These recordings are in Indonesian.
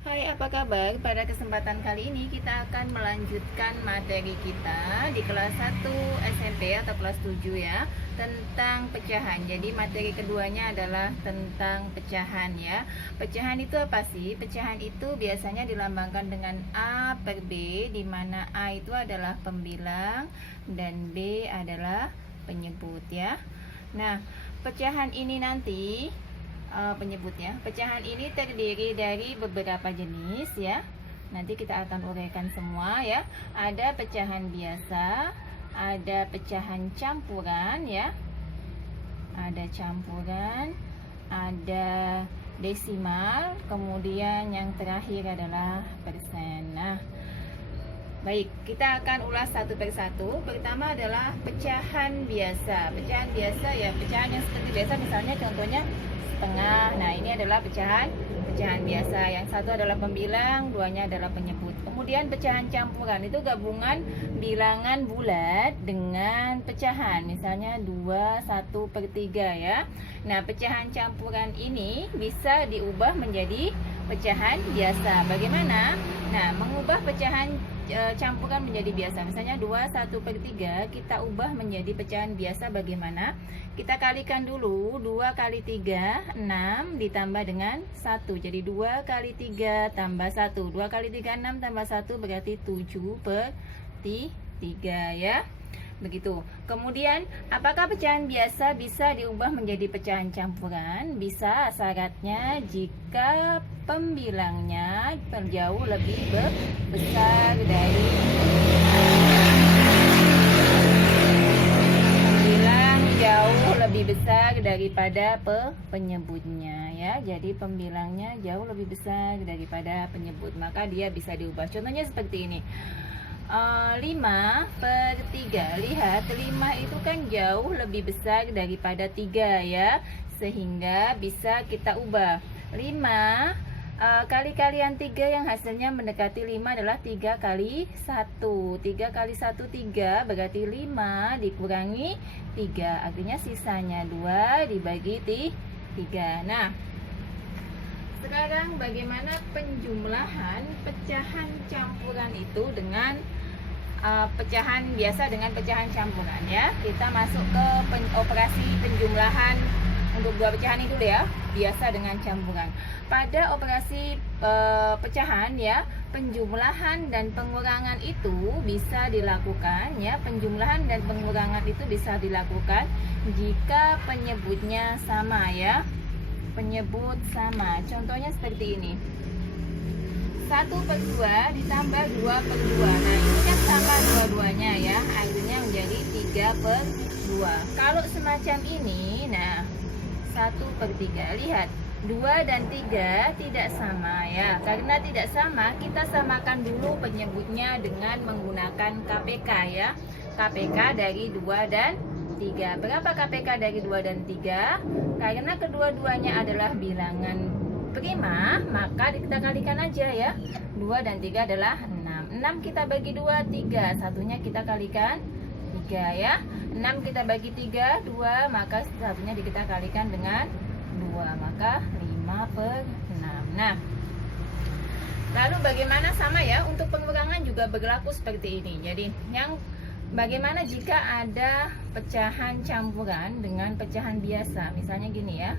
Hai, apa kabar? Pada kesempatan kali ini kita akan melanjutkan materi kita di kelas 1 SMP atau kelas 7 ya, tentang pecahan. Jadi materi keduanya adalah tentang pecahan ya. Pecahan itu apa sih? Pecahan itu biasanya dilambangkan dengan A per B, di mana A itu adalah pembilang dan B adalah penyebut ya. Nah, pecahan ini nanti penyebutnya. Pecahan ini terdiri dari beberapa jenis ya. Nanti kita akan uraikan semua ya. Ada pecahan biasa, ada pecahan campuran ya. Ada campuran, ada desimal, kemudian yang terakhir adalah persen. Nah, baik, kita akan ulas satu persatu. Pertama adalah pecahan biasa. Pecahan biasa ya, pecahan yang seperti biasa, misalnya contohnya setengah. Nah, ini adalah pecahan biasa. Yang satu adalah pembilang, duanya adalah penyebut. Kemudian pecahan campuran itu gabungan bilangan bulat dengan pecahan, misalnya 2, 1 per 3 ya. Nah, pecahan campuran ini bisa diubah menjadi pecahan biasa. Bagaimana? Nah, mengubah pecahan campuran menjadi biasa, misalnya 2, 1 per 3 kita ubah menjadi pecahan biasa. Bagaimana? Kita kalikan dulu, 2 kali 3 6 ditambah dengan 1, jadi 2 kali 3 tambah 1, 2 kali 3 6 tambah 1 berarti 7 per 3 ya. Begitu. Kemudian, apakah pecahan biasa bisa diubah menjadi pecahan campuran? Bisa, syaratnya jika pembilangnya jauh lebih besar dari pembilang jauh lebih besar daripada penyebutnya ya. Jadi pembilangnya jauh lebih besar daripada penyebut, maka dia bisa diubah. Contohnya seperti ini. 5 per 3. Lihat, 5 itu kan jauh lebih besar daripada 3 ya, sehingga bisa kita ubah. 5 kali-kalian 3 yang hasilnya mendekati 5 adalah 3 kali 1. 3 kali 1 3, berarti 5 dikurangi 3, artinya sisanya 2 dibagi 3. Nah, sekarang bagaimana penjumlahan pecahan campuran itu dengan pecahan biasa dengan pecahan campuran ya. Kita masuk ke operasi penjumlahan untuk dua pecahan itu ya, biasa dengan campuran. Pada operasi pecahan ya, penjumlahan dan pengurangan itu bisa dilakukan ya. Penjumlahan dan pengurangan itu bisa dilakukan jika penyebutnya sama ya. Penyebut sama. Contohnya seperti ini. 1 per 2 ditambah 2 per 2. Nah, ini kan sama dua-duanya ya, artinya menjadi 3 per 2. Kalau semacam ini, nah 1 per 3. Lihat, 2 dan 3 tidak sama ya. Karena tidak sama, kita samakan dulu penyebutnya dengan menggunakan KPK ya. KPK dari 2 dan 3. Berapa KPK dari 2 dan 3? Karena kedua-duanya adalah bilangan prima, maka kita kalikan aja ya. 2 dan 3 adalah 6. 6 kita bagi 2, 3. Satunya kita kalikan 3 ya. 6 kita bagi 3, 2. Maka satunya kita kalikan dengan 2. Maka 5 per 6. Nah, lalu bagaimana sama ya? Untuk pengurangan juga berlaku seperti ini. Jadi, bagaimana jika ada pecahan campuran dengan pecahan biasa? Misalnya gini ya.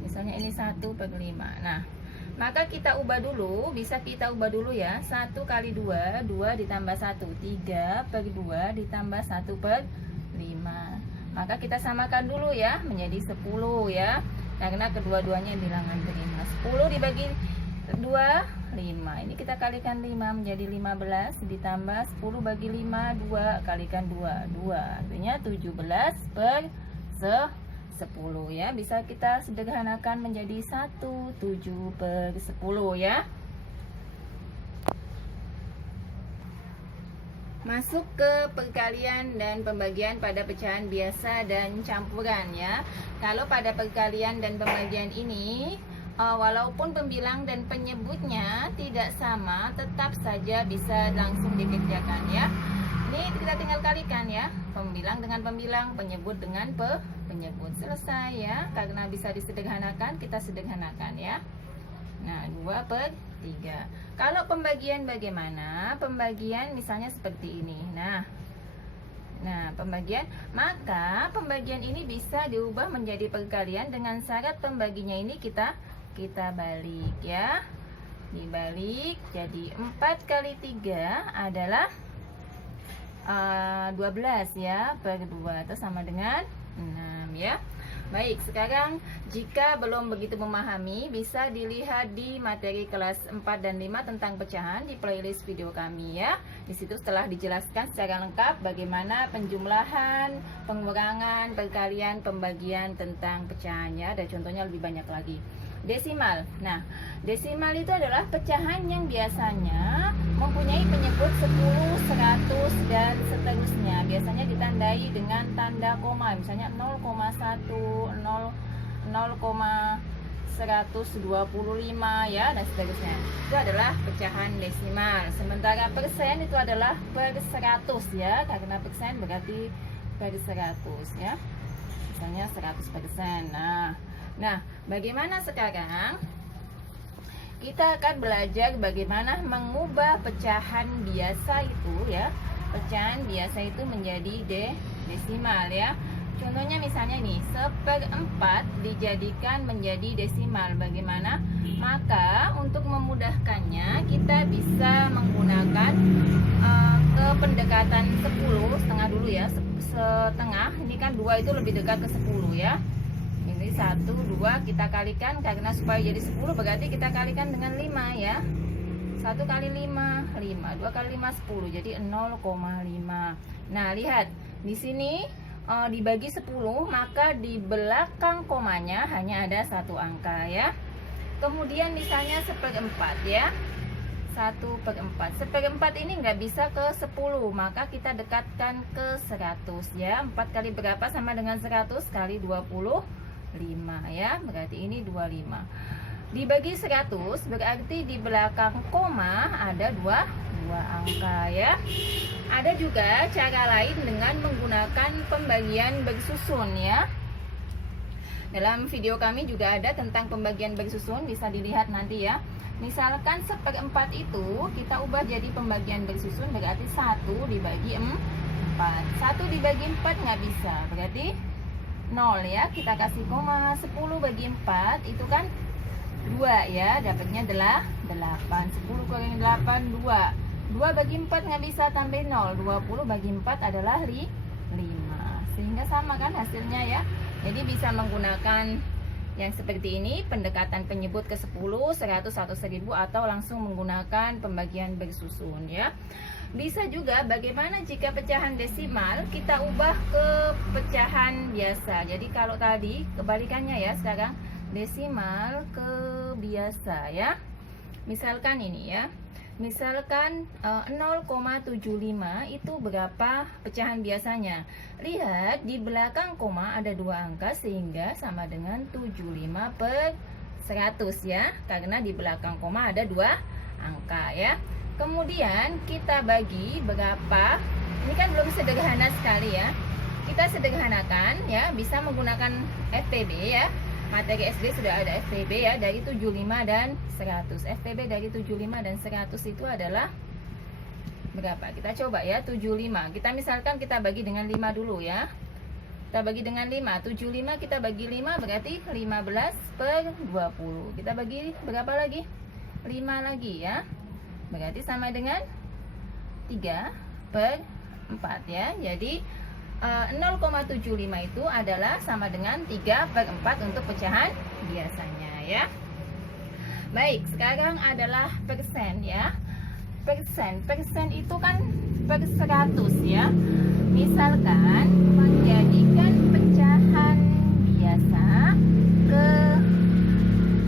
Misalnya ini 1 per 5. Nah, maka kita ubah dulu, bisa kita ubah dulu ya. 1 kali 2, 2 ditambah 1, 3 per 2 ditambah 1 per 5. Maka kita samakan dulu ya, menjadi 10 ya. Karena kedua-duanya bilangan prima. 10 dibagi 2, 5. Ini kita kalikan 5 menjadi 15 ditambah 10 bagi 5, 2 kalikan 2, 2. Artinya 17 per 10 ya. Bisa kita sederhanakan menjadi 1, 7 per 10 ya. Masuk ke perkalian dan pembagian pada pecahan biasa dan campuran ya. Kalau pada perkalian dan pembagian ini, walaupun pembilang dan penyebutnya tidak sama, tetap saja bisa langsung dikerjakan ya. Ini kita tinggal kalikan ya. Pembilang dengan pembilang, penyebut dengan penyebut. Selesai ya. Karena bisa disederhanakan, kita sederhanakan ya. Nah, 2 per 3. Kalau pembagian bagaimana? Pembagian misalnya seperti ini. Nah, pembagian, maka pembagian ini bisa diubah menjadi perkalian dengan syarat pembaginya ini kita balik ya. Dibalik, jadi 4 kali 3 adalah 12 ya, per 2 itu sama dengan 6 ya. Baik, sekarang jika belum begitu memahami, bisa dilihat di materi kelas 4 dan 5 tentang pecahan di playlist video kami ya. Di situ setelah dijelaskan secara lengkap bagaimana penjumlahan, pengurangan, perkalian, pembagian tentang pecahannya. Ada contohnya lebih banyak lagi. Desimal. Nah, desimal itu adalah pecahan yang biasanya mempunyai penyebut 10, 100 dan seterusnya. Biasanya ditandai dengan tanda koma, misalnya 0,1, 0,125 ya, dan seterusnya. Itu adalah pecahan desimal. Sementara persen itu adalah per 100 ya, karena persen berarti per 100 ya. Misalnya 100%. Nah, bagaimana sekarang? Kita akan belajar bagaimana mengubah pecahan biasa itu ya. Pecahan biasa itu menjadi desimal ya. Contohnya misalnya nih, 1/4 dijadikan menjadi desimal. Bagaimana? Maka untuk memudahkannya kita bisa menggunakan pendekatan 10, setengah dulu ya. Setengah, ini kan 2 itu lebih dekat ke 10 ya. Ini 1, 2 kita kalikan, karena supaya jadi 10 berarti kita kalikan dengan 5 ya. 1 kali 5, 5, 2 kali 5, 10, jadi 0,5. Nah, lihat di sini dibagi 10, maka di belakang komanya hanya ada 1 angka ya. Kemudian misalnya 1/4 ya. 1/4. 1/4 ini nggak bisa ke 10, maka kita dekatkan ke 100 ya. 4 kali berapa sama dengan 100 kali 25 ya, berarti ini 25. Dibagi 100 berarti di belakang koma ada 2 angka ya. Ada juga cara lain dengan menggunakan pembagian bersusun ya. Dalam video kami juga ada tentang pembagian bersusun, bisa dilihat nanti ya. Misalkan 1/4 itu kita ubah jadi pembagian bersusun, berarti 1 dibagi 4. 1 dibagi 4 nggak bisa, berarti 0 ya, kita kasih koma. 10 bagi 4 itu kan 2 ya, dapatnya adalah 8. 10 kurangi 8, 2. 2 bagi 4 nggak bisa, tambah 0. 20 bagi 4 adalah 5. Sehingga sama kan hasilnya ya. Jadi bisa menggunakan yang seperti ini, pendekatan penyebut ke 10, 100 atau 1000, atau langsung menggunakan pembagian bersusun ya. Bisa juga bagaimana jika pecahan desimal kita ubah ke pecahan biasa. Jadi kalau tadi kebalikannya ya, sekarang desimal ke biasa ya. Misalkan ini ya. Misalkan 0,75 itu berapa pecahan biasanya? Lihat di belakang koma ada 2 angka sehingga sama dengan 75 per 100 ya. Karena di belakang koma ada 2 angka ya. Kemudian kita bagi berapa? Ini kan belum sederhana sekali ya. Kita sederhanakan ya, bisa menggunakan FPB ya. Materi SD sudah ada FPB ya, dari 75 dan 100. FPB dari 75 dan 100 itu adalah berapa? Kita coba ya, 75. Kita misalkan kita bagi dengan 5 dulu ya. Kita bagi dengan 5. 75 kita bagi 5 berarti 15 per 20. Kita bagi berapa lagi? 5 lagi ya. Berarti sama dengan 3 per 4 ya. Jadi 0,75 itu adalah sama dengan 3 per 4 untuk pecahan biasanya ya. Baik, sekarang adalah persen ya. Persen itu kan per 100 ya. Misalkan menjadikan pecahan biasa ke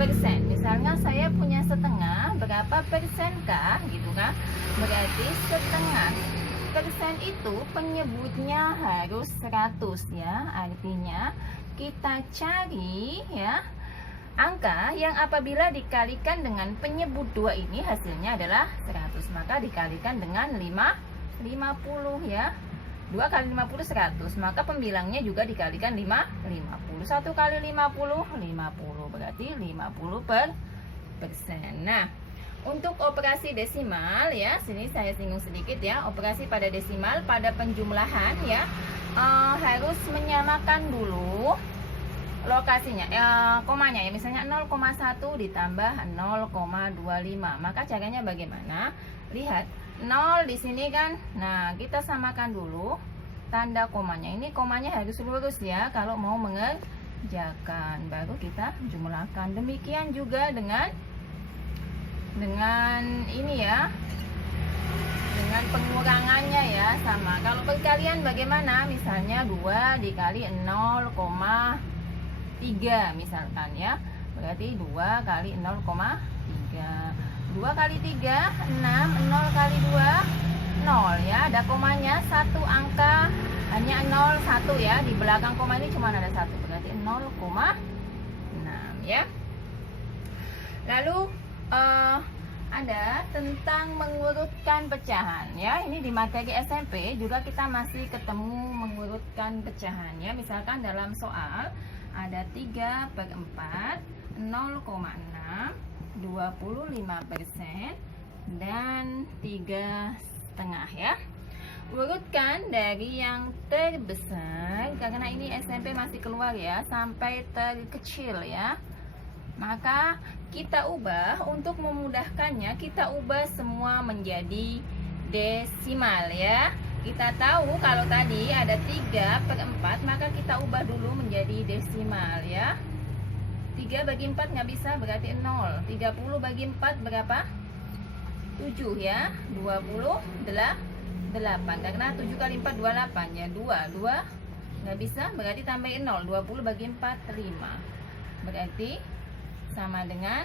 persen. Misalnya saya punya setengah, berapa persenkah gitu kan? Berarti setengah persen itu penyebutnya harus 100 ya. Artinya kita cari ya angka yang apabila dikalikan dengan penyebut 2 ini hasilnya adalah 100, maka dikalikan dengan 50 ya. 2 kali 50 100, maka pembilangnya juga dikalikan 50. 1 kali 50 50, berarti 50 per persen. Nah, Untuk operasi desimal ya, sini saya singgung sedikit ya. Operasi pada desimal pada penjumlahan ya, harus menyamakan dulu lokasinya, komanya ya. Misalnya 0,1 ditambah 0,25. Maka caranya bagaimana? Lihat 0 di sini kan. Nah, kita samakan dulu tanda komanya. Ini komanya harus lurus ya kalau mau mengerjakan. Baru kita jumlahkan. Demikian juga dengan ini ya, dengan pengurangannya ya, sama. Kalau perkalian bagaimana? Misalnya 2 dikali 0,3 misalkan ya, berarti 2 kali 0,3. 2 kali 3 6, 0 kali 2 0 ya, ada komanya satu angka, hanya 0 1 ya, di belakang koma ini cuma ada satu, berarti 0,6 ya. Lalu ada tentang mengurutkan pecahan ya. Ini di materi SMP juga kita masih ketemu mengurutkan pecahan ya. Misalkan dalam soal ada 3/4, 0,6, 25% dan 3,5 ya. Urutkan dari yang terbesar, karena ini SMP masih keluar ya, sampai terkecil ya. Maka kita ubah, untuk memudahkannya kita ubah semua menjadi desimal ya. Kita tahu kalau tadi ada 3/4, maka kita ubah dulu menjadi desimal ya. 3 bagi 4 nggak bisa, berarti 0. 30 bagi 4 berapa? 7 ya. 28, karena 7 kali 4 28 ya. 2 nggak bisa, berarti tambahin 0. 20 bagi 4 5, berarti sama dengan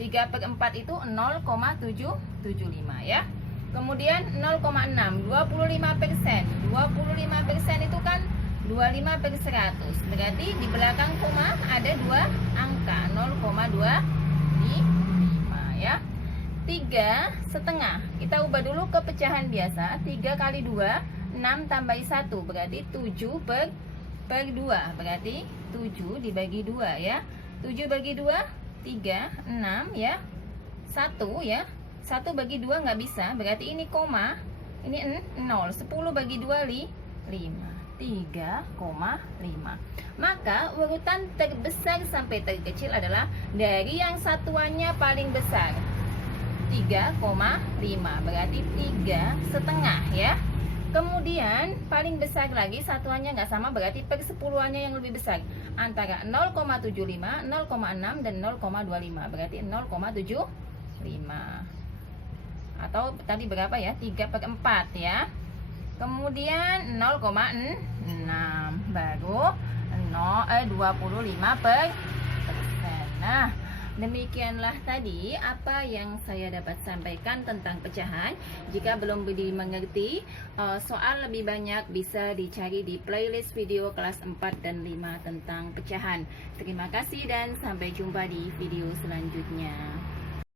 3/4 itu 0,775 ya. Kemudian 0,6, 25%. 25% itu kan 25/100. Berarti di belakang koma ada 2 angka, 0,25 ya. 3,5. Kita ubah dulu ke pecahan biasa. 3 kali 2 6 tambah 1, berarti 7/2. Berarti 7 dibagi 2 ya. 7 bagi 2 3, 6 ya. 1 ya. 1 bagi 2 nggak bisa, berarti ini koma, ini 0. 10 bagi 2 5, 3,5. Maka urutan terbesar sampai terkecil adalah dari yang satuannya paling besar 3,5, berarti 3,5 ya. Kemudian paling besar lagi satuannya nggak sama, berarti persepuluhannya yang lebih besar, antara 0,75, 0,6 dan 0,25, berarti 0,75. Atau tadi berapa ya? 3/4 ya. Kemudian 0,6, baru 25%. Nah, demikianlah tadi apa yang saya dapat sampaikan tentang pecahan. Jika belum dimengerti soal lebih banyak, bisa dicari di playlist video kelas 4 dan 5 tentang pecahan. Terima kasih dan sampai jumpa di video selanjutnya.